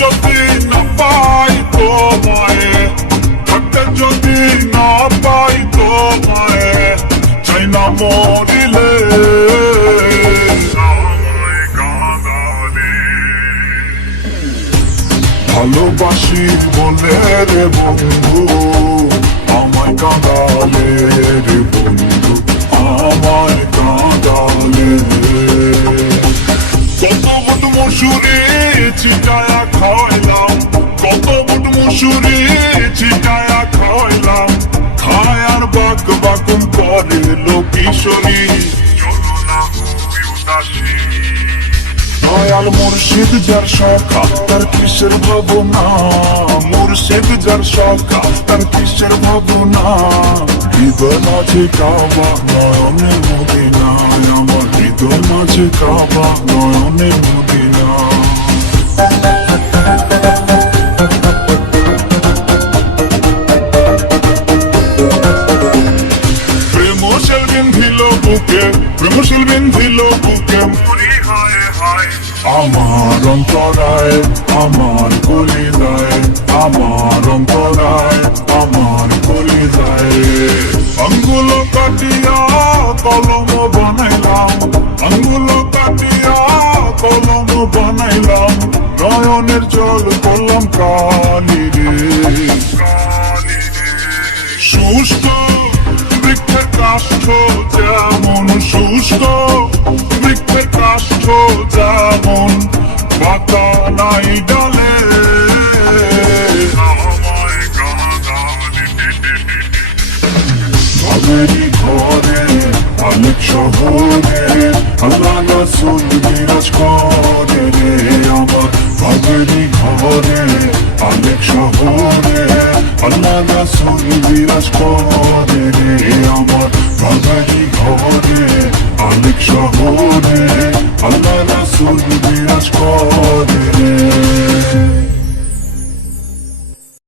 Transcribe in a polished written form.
যদি না পাই তোমায়, থাকতে যদি না পাই তোমায়, চাই না মরিলে আমায় কাঁদালে। ভালোবাসি বলে রে বন্ধু আমায় কাঁদালে রে বন্ধু আমায় কাঁদালে। কত বুট মসুরি ছিটায়া খাওয়াইলাম, কত বুট মসুরি ছিটায়া খাওয়াইলাম, খায় আর বাক বাকুম করে লোকিশোরী। চলো না হই উদাসী, দয়াল মুর্শিদ যার সখা তার কিসের ভাবনা, মুর্শিদ যার সখা তার কিসের ভাবনা। হৃদয় মাঝে কাবা নয়নের মদিনা, আমার হৃদয় মাঝে কাবা নয়নের মদিনা। প্রেমশীল বিন্ধিল বুকে, প্রেমশীল বিন্ধিল বুকে মরি হায় হায়। আমার অন্তরায় আমার কলিজায়, আমার অন্তরায় আমার কলিজায়। আঙ্গুল কাটিয়া কলম বানাইলাম, আঙ্গুল কাটিয়া কলম বানাইলাম, নয়নের জল করলাম কালি রে। শুষ্ক বৃক্ষের কাষ্ঠ যেমন, শুষ্ক বৃক্ষের কাষ্ঠ যেমন, পাতা নাই ডালে আমায় কাঁদালে। ভাবেরি ঘরে অনেক শহরে আল্লাহ রাসূল বিরাজ করে রে আমার। ভাবেরি ঘরে অনেক শহরে আল্লাহ রাসূল বিরাজ করে রে আমার। ভাবেরি ঘরে অনেক শহরে আল্লাহ রাসূল বিরাজ করে রে।